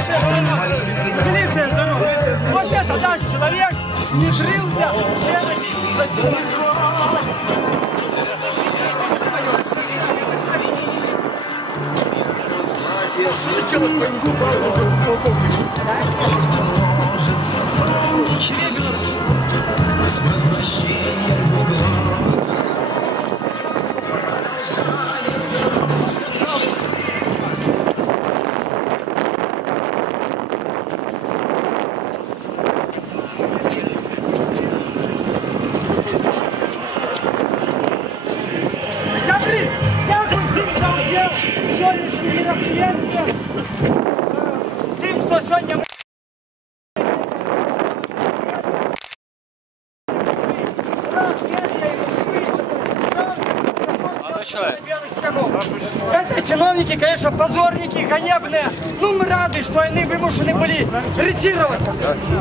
Тише, милиция, здорово. Вот это наш человек, не жрился, тем, что сегодня мы... Это чиновники, конечно, позорники, ганебные. Ну, мы рады, что они вымушены были ретироваться.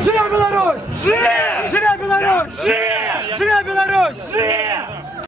Живя Беларусь! Живя! Живя Беларусь! Живя! Живя Беларусь! Живя!